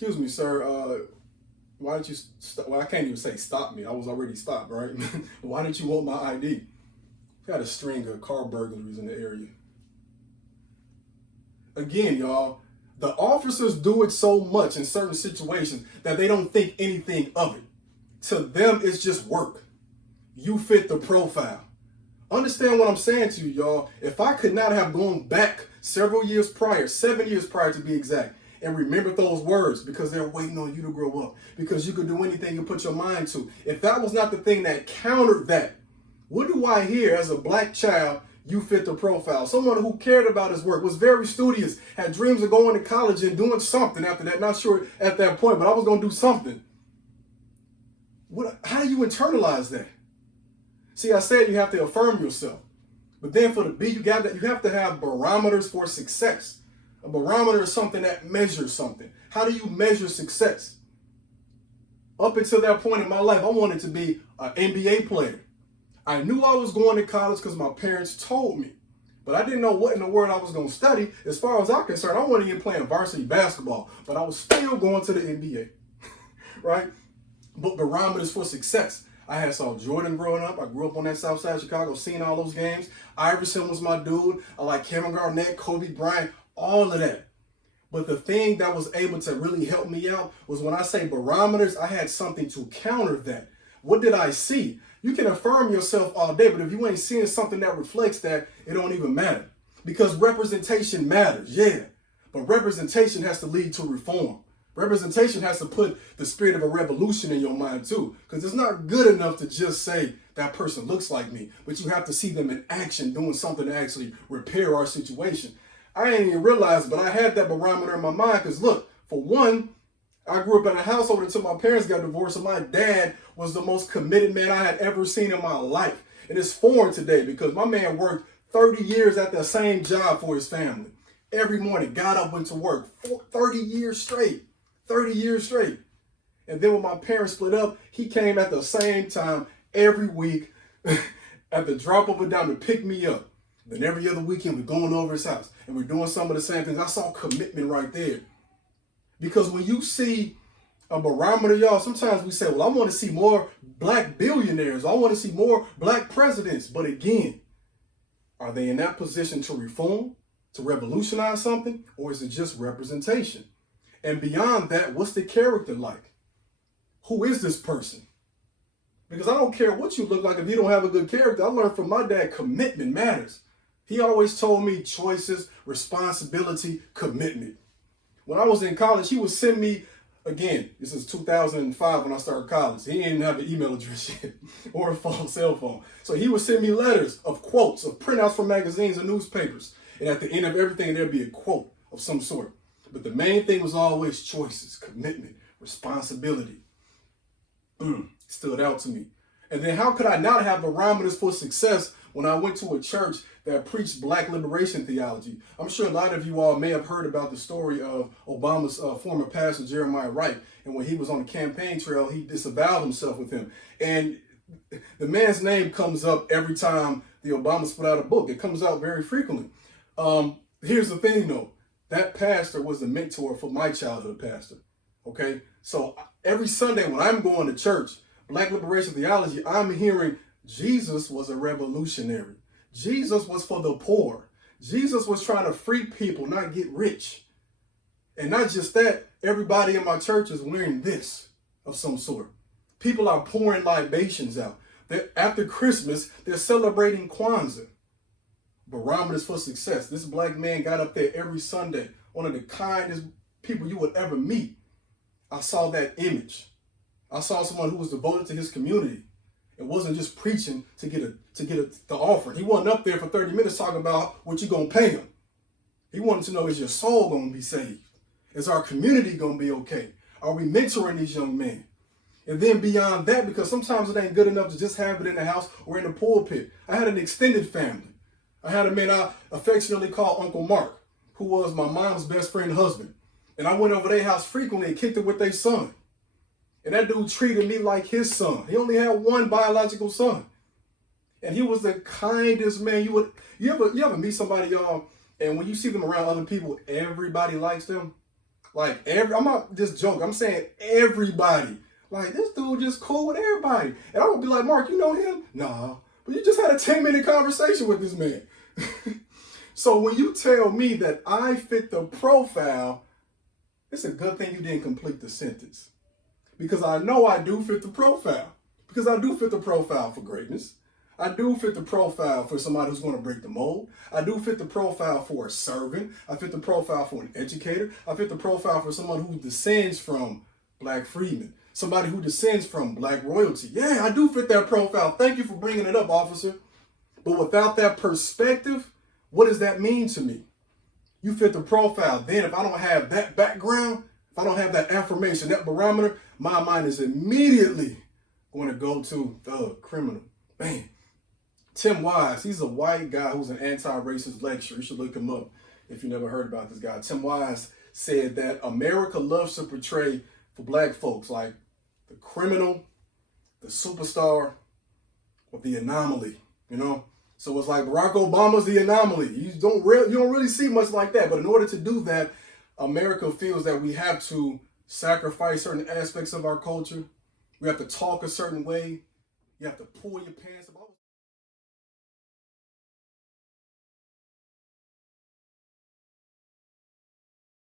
excuse me, sir, why didn't you well, I can't even say stop me. I was already stopped, right? Why didn't you want my ID? We had a string of car burglaries in the area. Again, y'all, the officers do it so much in certain situations that they don't think anything of it. To them, it's just work. You fit the profile. Understand what I'm saying to you, y'all. If I could not have gone back several years prior, 7 years prior to be exact, and remembered those words because they're waiting on you to grow up, because you could do anything you put your mind to. If that was not the thing that countered that, what do I hear as a black child? You fit the profile. Someone who cared about his work, was very studious, had dreams of going to college and doing something after that. Not sure at that point, but I was going to do something. How do you internalize that? See, I said you have to affirm yourself. But then for the B, you have to have barometers for success. A barometer is something that measures something. How do you measure success? Up until that point in my life, I wanted to be an NBA player. I knew I was going to college because my parents told me. But I didn't know what in the world I was going to study. As far as I'm concerned, I wasn't even playing varsity basketball. But I was still going to the NBA. Right? But barometers for success. I had saw Jordan growing up. I grew up on that south side of Chicago, seen all those games. Iverson was my dude. I like Kevin Garnett, Kobe Bryant, all of that. But the thing that was able to really help me out was when I say barometers, I had something to counter that. What did I see? You can affirm yourself all day, but if you ain't seeing something that reflects that, it don't even matter. Because representation matters, yeah. But representation has to lead to reform. Representation has to put the spirit of a revolution in your mind too. Because it's not good enough to just say that person looks like me, but you have to see them in action doing something to actually repair our situation. I didn't even realize, but I had that barometer in my mind because look, for one, I grew up in a household until my parents got divorced, and my dad was the most committed man I had ever seen in my life. And it's foreign today because my man worked 30 years at the same job for his family. Every morning, got up, went to work, 30 years straight. 30 years straight. And then when my parents split up, he came at the same time every week at the drop of a dime to pick me up. Then every other weekend, we're going over his house and we're doing some of the same things. I saw commitment right there. Because when you see a barometer, y'all, sometimes we say, well, I want to see more black billionaires. I want to see more black presidents. But again, are they in that position to reform, to revolutionize something, or is it just representation? And beyond that, what's the character like? Who is this person? Because I don't care what you look like if you don't have a good character. I learned from my dad, commitment matters. He always told me choices, responsibility, commitment. When I was in college, he would send me, again, this is 2005 when I started college. He didn't have an email address yet or a cell phone. So he would send me letters of quotes, of printouts from magazines and newspapers. And at the end of everything, there'd be a quote of some sort. But the main thing was always choices, commitment, responsibility. Stood out to me. And then how could I not have barometers for success when I went to a church that preached black liberation theology? I'm sure a lot of you all may have heard about the story of Obama's former pastor, Jeremiah Wright. And when he was on the campaign trail, he disavowed himself with him. And the man's name comes up every time the Obamas put out a book. It comes out very frequently. Here's the thing, though. That pastor was a mentor for my childhood pastor, okay? So every Sunday when I'm going to church, Black Liberation Theology, I'm hearing Jesus was a revolutionary. Jesus was for the poor. Jesus was trying to free people, not get rich. And not just that, everybody in my church is wearing this of some sort. People are pouring libations out. After Christmas, they're celebrating Kwanzaa. Barometers for success. This black man got up there every Sunday, one of the kindest people you would ever meet. I saw that image. I saw someone who was devoted to his community. It wasn't just preaching to get the offering. He wasn't up there for 30 minutes talking about what you're gonna pay him. He wanted to know, is your soul gonna be saved? Is our community gonna be okay? Are we mentoring these young men? And then beyond that, because sometimes it ain't good enough to just have it in the house or in the pulpit. I had an extended family. I had a man I affectionately called Uncle Mark, who was my mom's best friend's husband. And I went over their house frequently and kicked it with their son. And that dude treated me like his son. He only had one biological son. And he was the kindest man. You ever meet somebody, y'all, and when you see them around other people, everybody likes them? Like I'm not just joking. I'm saying everybody. Like this dude just cool with everybody. And I would be like, Mark, you know him? Nah. But you just had a 10-minute conversation with this man. So when you tell me that I fit the profile, it's a good thing you didn't complete the sentence. Because I know I do fit the profile. Because I do fit the profile for greatness. I do fit the profile for somebody who's going to break the mold. I do fit the profile for a servant. I fit the profile for an educator. I fit the profile for someone who descends from black freedmen. Somebody who descends from black royalty. Yeah, I do fit that profile. Thank you for bringing it up, officer. But without that perspective, what does that mean to me? You fit the profile. Then if I don't have that background, if I don't have that affirmation, that barometer, my mind is immediately going to go to thug, criminal. Bam. Tim Wise, he's a white guy who's an anti-racist lecturer. You should look him up if you never heard about this guy. Tim Wise said that America loves to portray for black folks like the criminal, the superstar, or the anomaly, you know? So it's like Barack Obama's the anomaly. You don't really see much like that. But in order to do that, America feels that we have to sacrifice certain aspects of our culture. We have to talk a certain way. You have to pull your pants up.